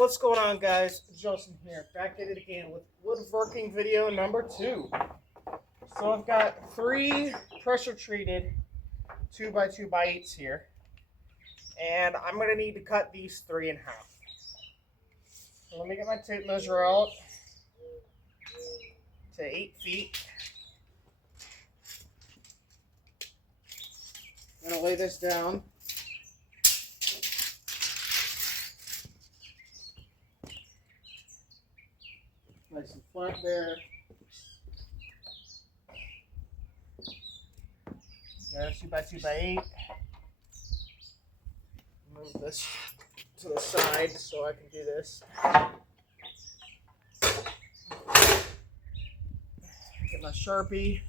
What's going on, guys? Justin here, back at it again with woodworking video number 2. So I've got 3 pressure treated 2x2x8s here, and I'm going to need to cut these 3 in half. So let me get my tape measure out to 8 feet. I'm going to lay this down. Nice and flat there. Got a 2x2x8. Move this to the side so I can do this. Get my Sharpie.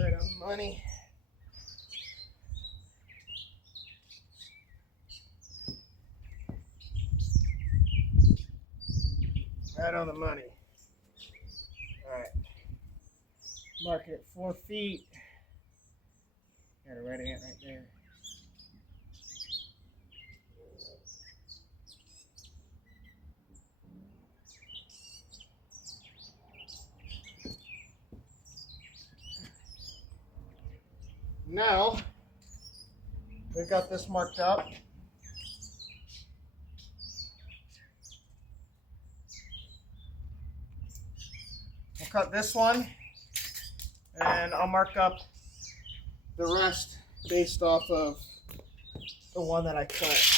Right on the money. Right on the money. Alright. Mark it 4 feet. Got a red ant right there. Now, we've got this marked up. We'll cut this one, and I'll mark up the rest based off of the one that I cut.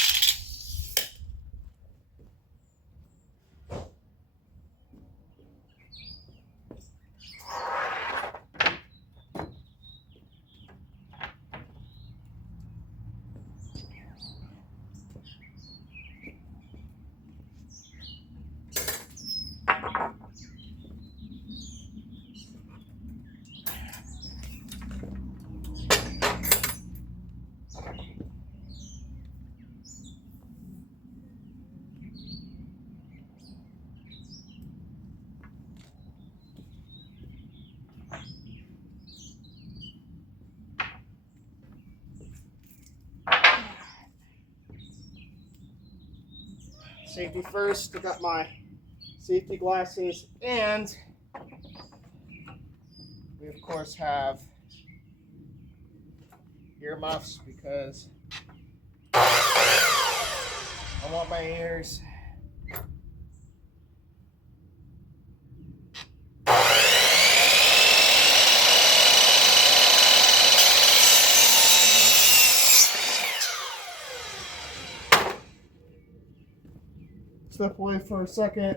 Safety first, I got my safety glasses, and we of course have earmuffs because I want my ears step away for a second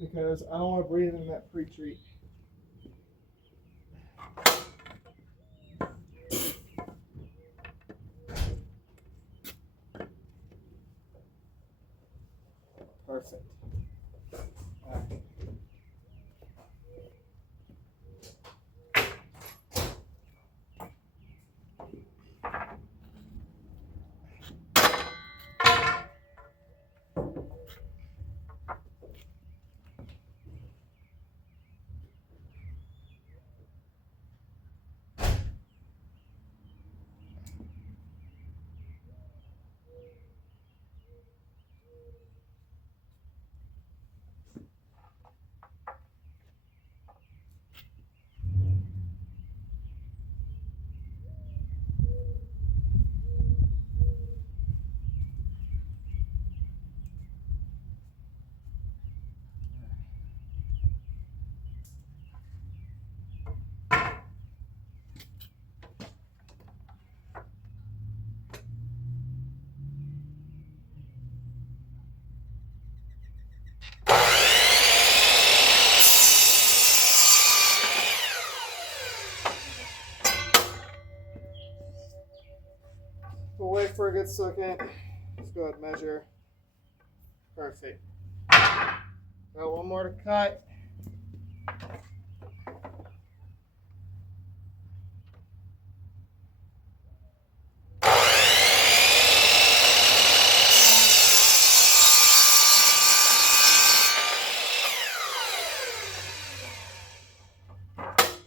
because I don't want to breathe in that pre-treat. Perfect. All right. We'll wait for a good second. Let's go ahead and measure. Perfect. Got one more to cut.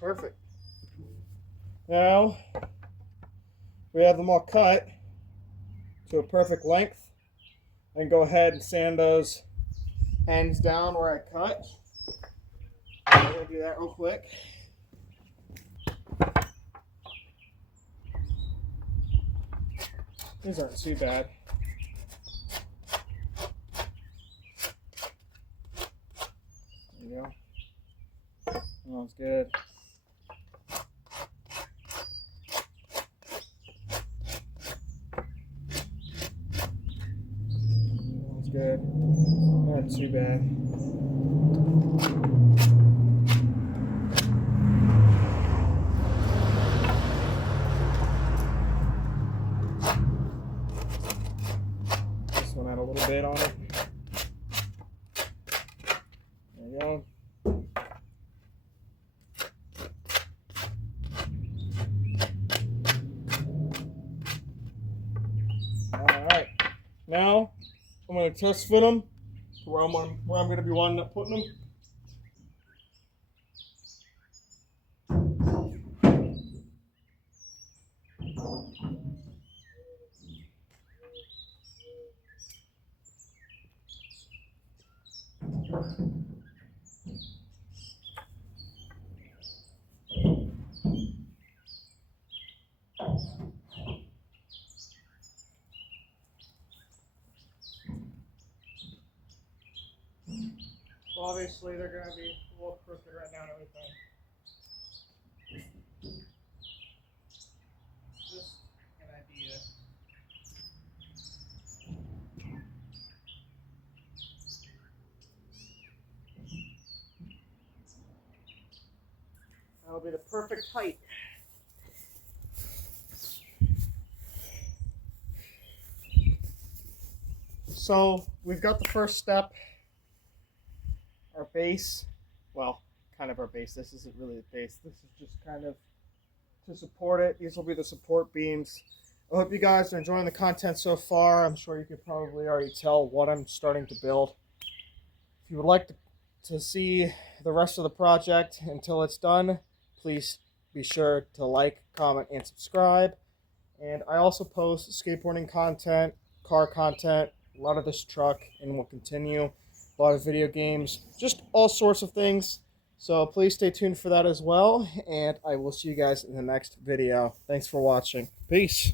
perfect. Now we have them all cut to a perfect length. And go ahead and sand those ends down where I cut. I'm going to do that real quick. These aren't too bad. There you go. That's good. That's good. Not too bad. This one had a little bit on it. There you go. Alright. Now I'm going to test fit them to where I'm going to be winding up putting them. Well, obviously they're going to be a little crooked right now and everything. Just an idea. That'll be the perfect height. So we've got the first step. Our base, well, kind of our base. This isn't really the base. This is just kind of to support it. These will be the support beams. I hope you guys are enjoying the content so far. I'm sure you can probably already tell what I'm starting to build. If you would like to see the rest of the project until it's done, please be sure to like, comment, and subscribe. And I also post skateboarding content, car content, a lot of this truck, and will continue. A lot of video games, just all sorts of things. So please stay tuned for that as well. And I will see you guys in the next video. Thanks for watching. Peace.